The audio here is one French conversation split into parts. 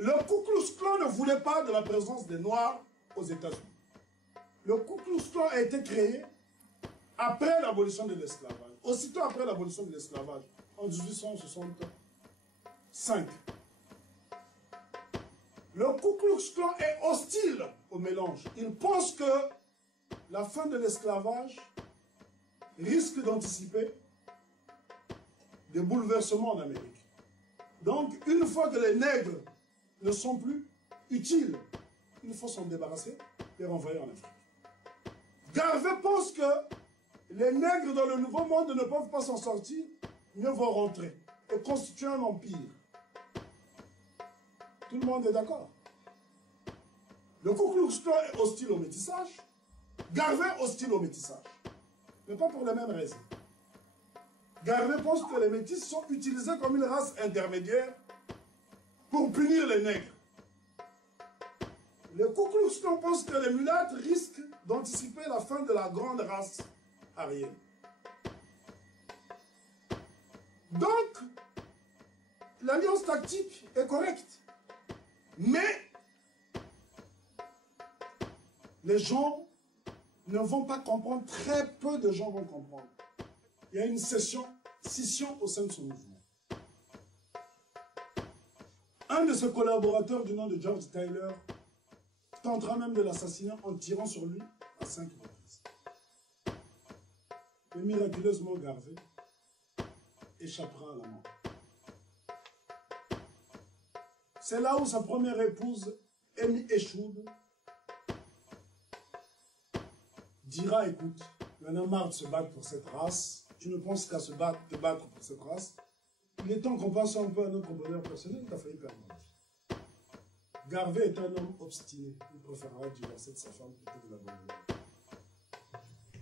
Le Ku Klux Klan ne voulait pas de la présence des Noirs aux États-Unis. Le Ku Klux Klan a été créé après l'abolition de l'esclavage. Aussitôt après l'abolition de l'esclavage, en 1865. Le Ku Klux Klan est hostile au mélange. Il pense que la fin de l'esclavage risque d'anticiper des bouleversements en Amérique. Donc, une fois que les nègres ne sont plus utiles, il faut s'en débarrasser et renvoyer en Afrique. Garvey pense que les nègres dans le Nouveau Monde ne peuvent pas s'en sortir, mieux vaut rentrer et constituer un empire. Tout le monde est d'accord. Le Ku Klux Klan est hostile au métissage, Garvey est hostile au métissage, mais pas pour les mêmes raisons. Garvey pense que les métis sont utilisés comme une race intermédiaire pour punir les nègres. Le Ku Klux Klan pense que les mulâtres risquent d'anticiper la fin de la grande race aryenne. Donc, l'alliance tactique est correcte. Mais, les gens ne vont pas comprendre, très peu de gens vont comprendre. Il y a une scission au sein de ce mouvement. Un de ses collaborateurs du nom de George Tyler tentera même de l'assassiner en tirant sur lui à 5 reprises. Mais miraculeusement, Garvey échappera à la mort. C'est là où sa première épouse, Amy Eshwood, dira, écoute, on a marre de se battre pour cette race, tu ne penses qu'à te battre pour cette race, il est temps qu'on pense un peu à notre bonheur personnel, tu as failli perdre la vie. Garvey est un homme obstiné, il préférera divorcer de sa femme plutôt que de l'abandonner.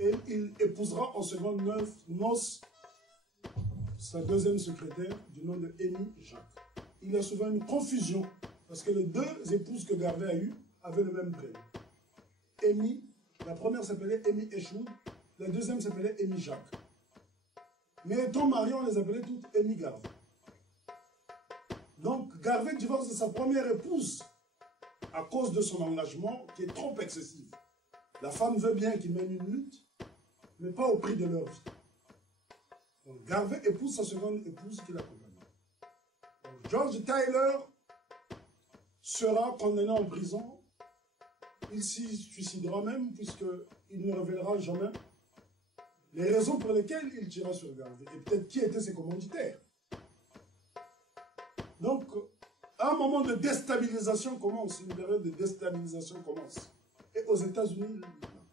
Et il épousera en seconde noce sa deuxième secrétaire du nom de Amy Jacques. Il y a souvent une confusion, parce que les deux épouses que Garvey a eues avaient le même prénom. Amy, la première s'appelait Amy Eshwood, la deuxième s'appelait Amy Jacques. Mais étant mariés, on les appelait toutes Amy Garvey. Donc Garvey divorce de sa première épouse à cause de son engagement qui est trop excessif. La femme veut bien qu'il mène une lutte, mais pas au prix de leur vie. Donc Garvey épouse sa seconde épouse qui l'accompagne. George Tyler sera condamné en prison. Il s'y suicidera même, puisqu'il ne révélera jamais les raisons pour lesquelles il tira sur Garvey. Et peut-être qui étaient ses commanditaires. Donc, un moment de déstabilisation commence, une période de déstabilisation commence. Et aux États-Unis, la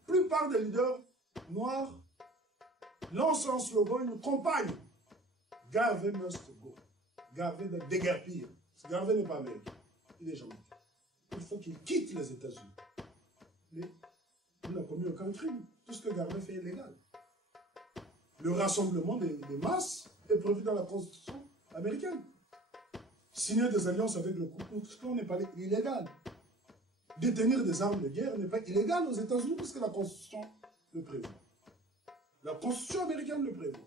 plupart des leaders noirs lancent un slogan, une campagne. Garvey must go. Garvey doit déguerpir. Garvey n'est pas américain. Il est jamaïcain. Il faut qu'il quitte les États-Unis. Mais il n'a commis aucun crime. Tout ce que Garvey fait est légal. Le rassemblement des masses est prévu dans la Constitution américaine. Signer des alliances avec le Ku Klux Klan n'est pas illégal. Détenir des armes de guerre n'est pas illégal aux États-Unis parce que la Constitution le prévoit. La Constitution américaine le prévoit.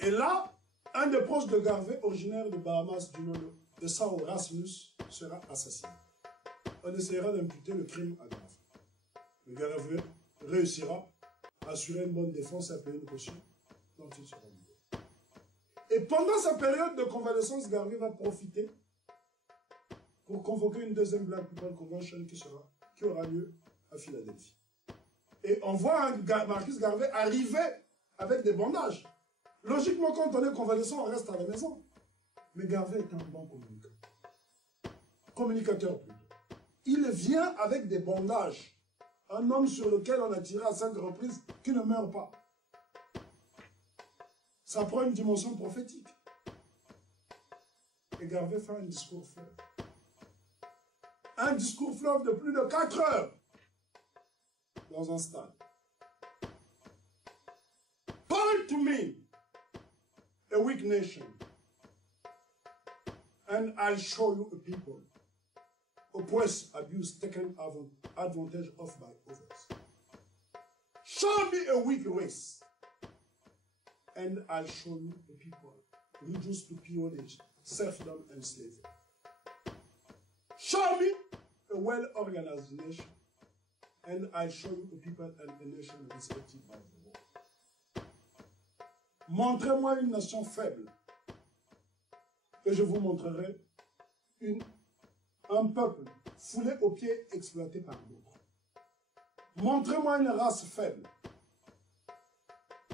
Et là, un des proches de Garvey, originaire de Bahamas du nom de Sao Rasmus, sera assassiné. On essaiera d'imputer le crime à Garvey. Le Garvey réussira à assurer une bonne défense et à payer une caution dont il sera libre. Et pendant sa période de convalescence, Garvey va profiter pour convoquer une deuxième Black People Convention qui aura lieu à Philadelphie. Et on voit Marcus Garvey arriver avec des bandages. Logiquement, quand on est convalescent, on reste à la maison. Mais Garvey est un bon communicant. Communicateur plutôt. Il vient avec des bandages. Un homme sur lequel on a tiré à 5 reprises qui ne meurt pas. Ça prend une dimension prophétique. Et Garvey fait un discours fleuve. Un discours fleuve de plus de 4 heures dans un stade. Point to me, a weak nation, and I'll show you a people oppressed, abused, taken advantage of by others. Show me a weak race, and I'll show you a people reduced to peonage, serfdom and slavery. Show me a well-organized nation, and I show you a people and a nation respected by the world. Montrez-moi une nation faible, et je vous montrerai un peuple foulé aux pieds, exploité par d'autres. Montrez-moi une race faible,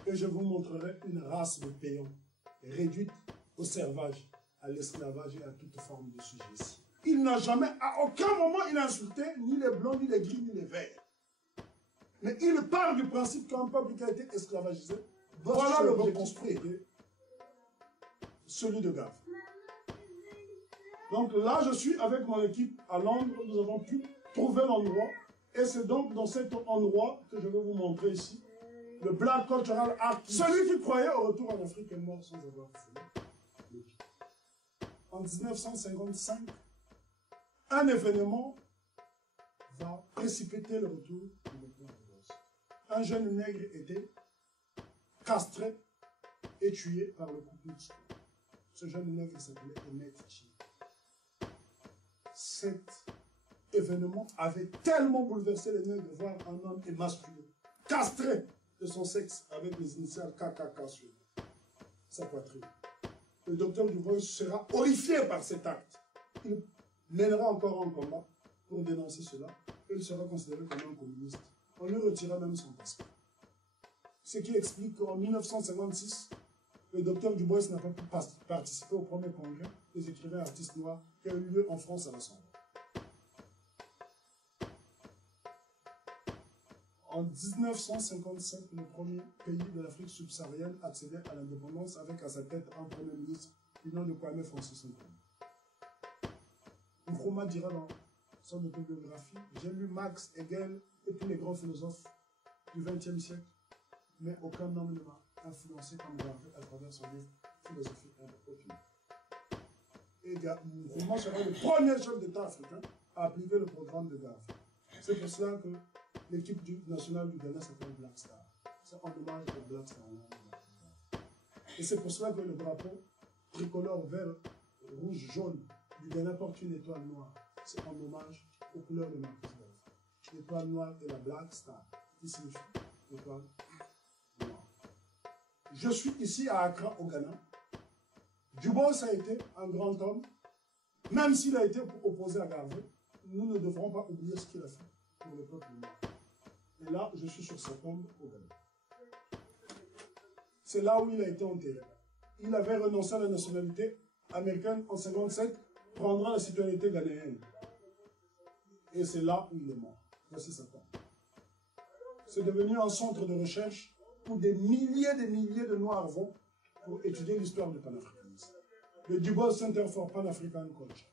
et je vous montrerai une race de paysans, réduite au servage, à l'esclavage et à toute forme de sujétion. Il n'a jamais, à aucun moment, il a insulté ni les blancs, ni les gris, ni les verts. Mais il part du principe qu'un peuple qui a été esclavagisé, voilà le reconstruire, celui de Gave. Donc là, je suis avec mon équipe à Londres, nous avons pu trouver l'endroit, et c'est donc dans cet endroit que je vais vous montrer ici, le Black Cultural Art. Celui qui croyait au retour en Afrique est mort sans avoir fait. En 1955, un événement va précipiter le retour du docteur Dubois. Un jeune nègre était castré et tué par le couple. Ce jeune nègre s'appelait Emmett Till. Cet événement avait tellement bouleversé les nègres, voir un homme émasculé, castré de son sexe avec les initiales KKK sur sa poitrine. Le docteur Dubois sera horrifié par cet acte. Il mènera encore un combat pour dénoncer cela et il sera considéré comme un communiste. On lui retira même son passeport. Ce qui explique qu'en 1956, le docteur Dubois n'a pas pu participer au premier congrès des écrivains artistes noirs qui a eu lieu en France à la Sorbonne. En 1957, le premier pays de l'Afrique subsaharienne accédait à l'indépendance avec à sa tête un premier ministre du nom de Kwame Francis Nkrumah. Nkrumah dira dans son autobiographie, j'ai lu Marx, Hegel et tous les grands philosophes du XXe siècle, mais aucun homme ne m'a influencé comme Garvey à travers son livre Philosophie et opinion. Et Nkrumah sera le premier chef d'État africain à appliquer le programme de Garvey. C'est pour cela que l'équipe nationale du Ghana s'appelle Black Star. C'est en hommage au Black Star. Et c'est pour cela que le drapeau tricolore vert, rouge, jaune du Ghana porte une étoile noire. C'est en hommage aux couleurs de Marcus Garvey. L'étoile noire est la Black Star, qui signifie étoile noire. Je suis ici à Accra, au Ghana. Dubois a été un grand homme, même s'il a été opposé à Garvey. Nous ne devrons pas oublier ce qu'il a fait pour le peuple noir. Et là, je suis sur sa tombe au Ghana. C'est là où il a été enterré. Il avait renoncé à la nationalité américaine en 1957, prendra la citoyenneté ghanéenne. Et c'est là où il est mort. Voici sa tombe. C'est devenu un centre de recherche où des milliers de Noirs vont pour étudier l'histoire du panafricanisme. Le Dubois Center for Pan-African Culture.